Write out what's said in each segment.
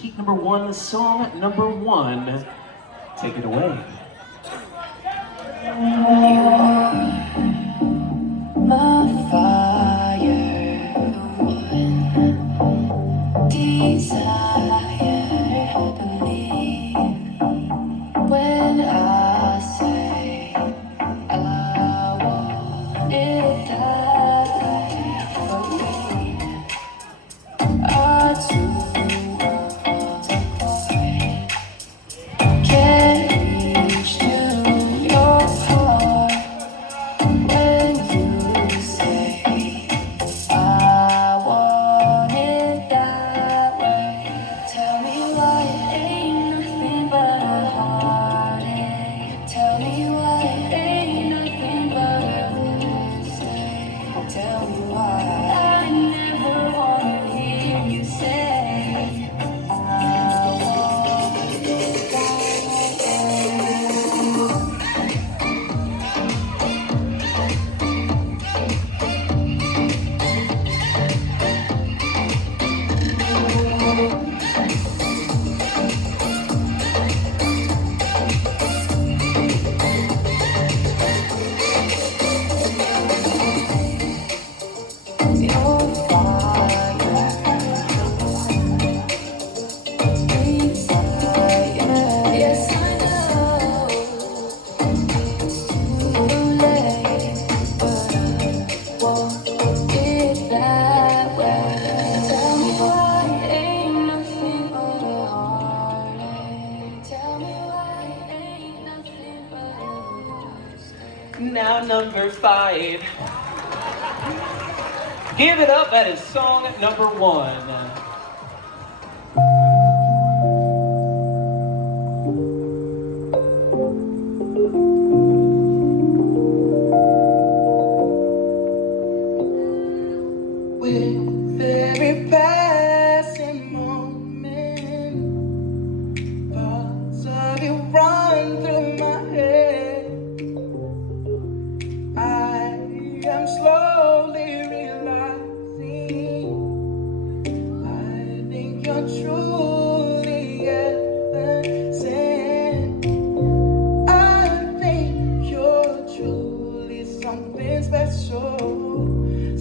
heat number 1, song number 1. Take it away. My fire, one desire, believe when I say I want it that way. I do want to can't reach to your heart when you say I want it that way. Tell me why it ain't nothing but a heartache. Tell me why it ain't nothing but a mistake. Tell me why I never wanna hear you say I want it that your fire, desire. Yes, I know it's too late, but I want it that way. Tell me why it ain't nothing but a heartache. Tell me why it ain't nothing but a mistake. Now number 5. Give it up, that is song number 1. With every passing moment, thoughts of you run through my head. I am slowly realizing I think you're truly innocent. I think you're truly something special,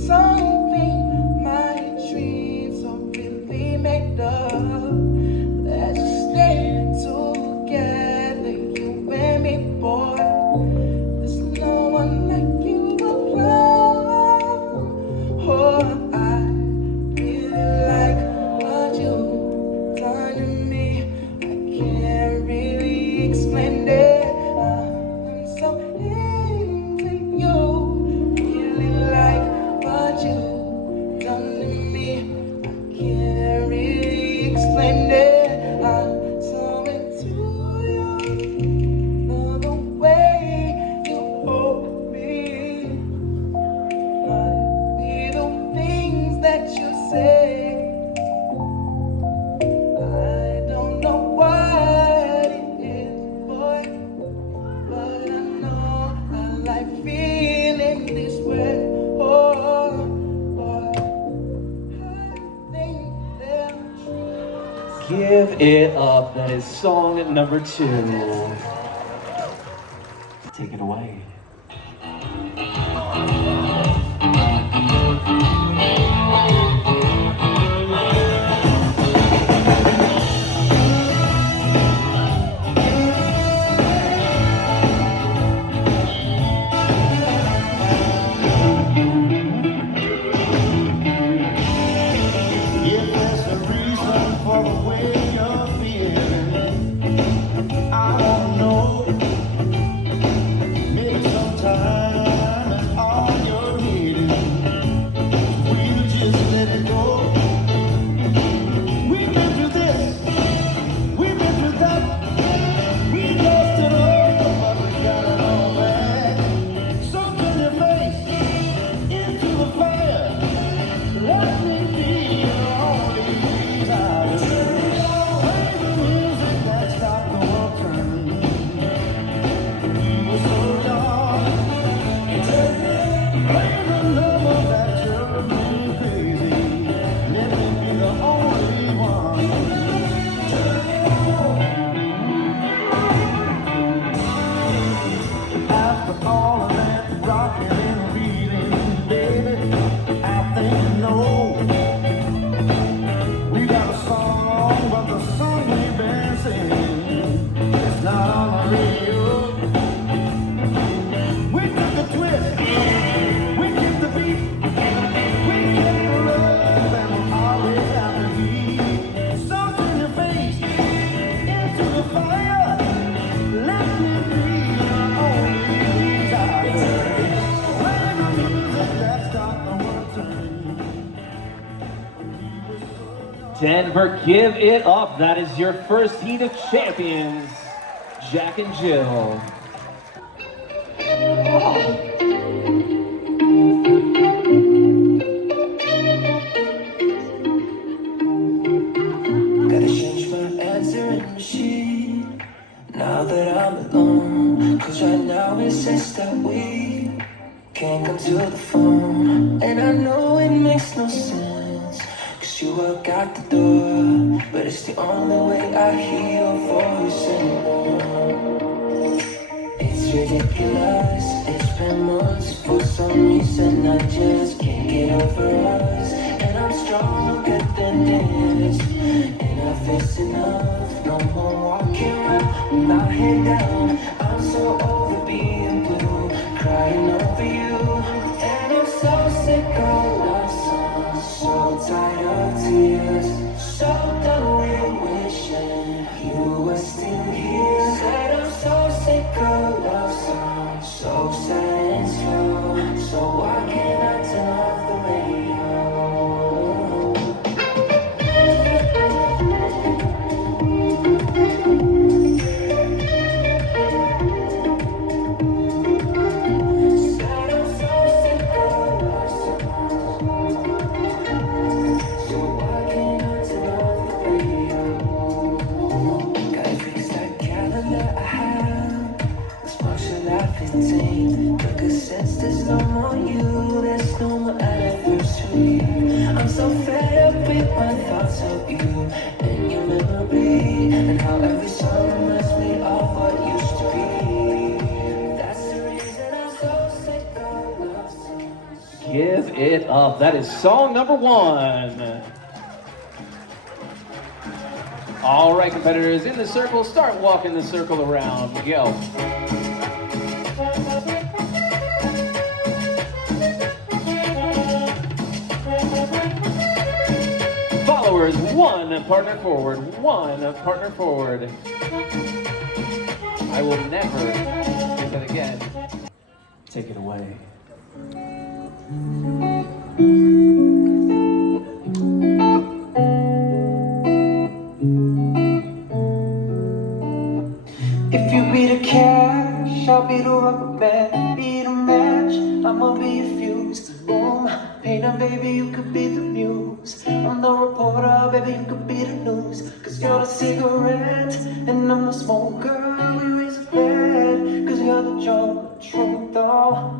something my dreams are really made of. Let's stay together, you and me, boy. There's no one like you around. Oh, I really like what you've done to me. I can't really explain it. I'm so into you. Really like what you've done to me. I can't really explain it. I'm so into you. The way you hold me might be the things that you say. I don't know what it is, boy, but I know I like feeling this way. Oh, boy, I think they're true. Give it up, that is song number 2. Take it away. If there's a reason for the way you're feeling, I don't know. Maybe Denver, give it up. That is your first heat of champions, Jack and Jill. Gotta change my answering machine now that I'm alone. Cause right now it says that we can't come to the phone. And I know it makes no sense, cause you walk out the door, but it's the only way I hear your voice anymore. It's ridiculous, it's been months. For some reason I just can't get over us. And I'm stronger than this, and I face enough. No more walking around with my head down. I'm so over being blue, crying over you. And I'm so sick of love songs, so tired of tears, so done with wishing you were still here. Said I'm so sick of love songs, so sad and slow. So why can't I turn off the radio? Because since there's no more you, there's no more anniversary. I'm so fed up with my thoughts of you and your memory, and how every song reminds me of what used to be. That's the reason I'm so sick of love songs. Give it up. That is song number 1. All right, competitors in the circle, start walking the circle around. Go. Followers, 1 partner forward, 1 partner forward. I will never do that again. Take it away. If you be the cash, I'll be the rubber band. Be the match, I'ma be your fuse. Boom, painter, baby, you could be the muse. I'm the reporter, baby, you could be the news. Cause you're the cigarette, and I'm the smoker. We raise a bed, cause you're the joke, truth though.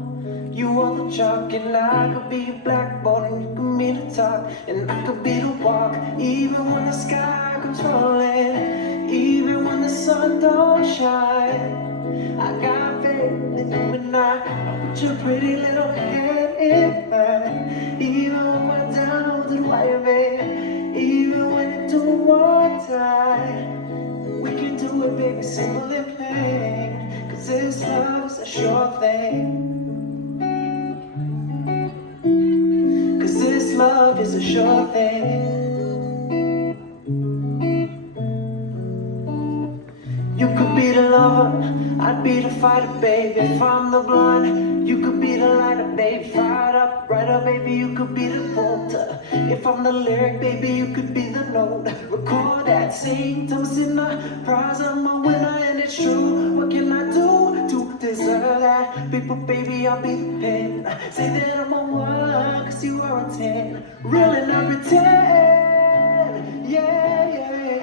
You are the chalk, and I could be a blackboard, and you could be the talk, and I could be the walk. Even when the sky comes falling, even when the sun don't shine, I got faith in you and I put your pretty little hand in mine. Even when we're down to the wire, baby, even when it do one time, we can do it, baby, simple and plain. Cause this love is a sure thing. Cause this love is a sure thing. You could be the lover, I'd be the fighter, baby. If I'm the blunt, you could be the lighter, baby. Fired up, brighter, baby, you could be the bolter. If I'm the lyric, baby, you could be the note. Record that, sing, Thomas in the prize, I'm a winner, and it's true. What can I do to deserve that? People, baby, I'll be the pen. Say that I'm a 1, cause you are a 10. Real and not pretend, yeah, yeah,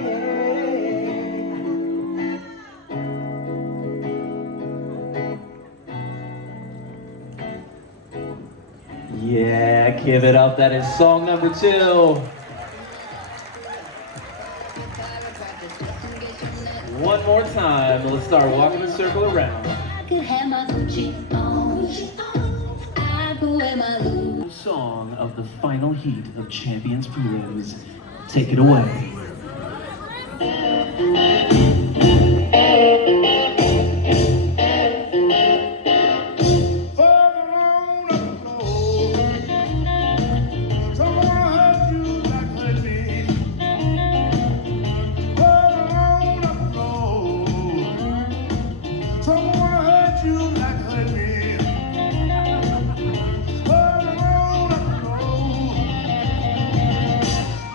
yeah. Yeah, give it up. That is song number 2. One more time. Let's start walking the circle around. I could have my Gucci on. I could wear my Louis. Song of the final heat of Champions Prelims. Take it away.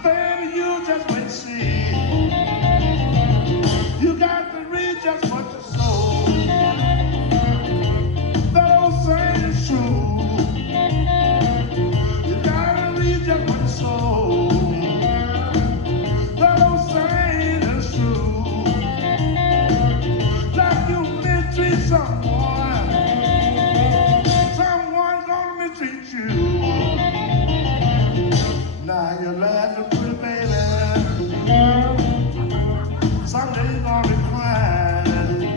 Baby, you just laughing, pretty baby. Someday you're gonna be crying.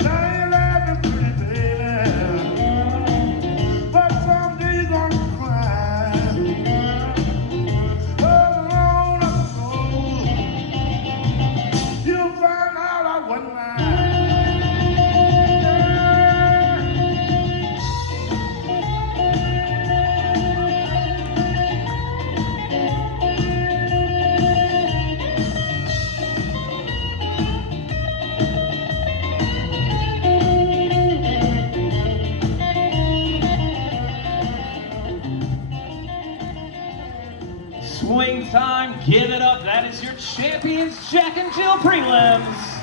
Now you're laughing, pretty baby. But someday you're gonna be crying. Alone up the road, you'll find out I wasn't lying. Swing time, give it up. That is your champions, Jack and Jill Prelims.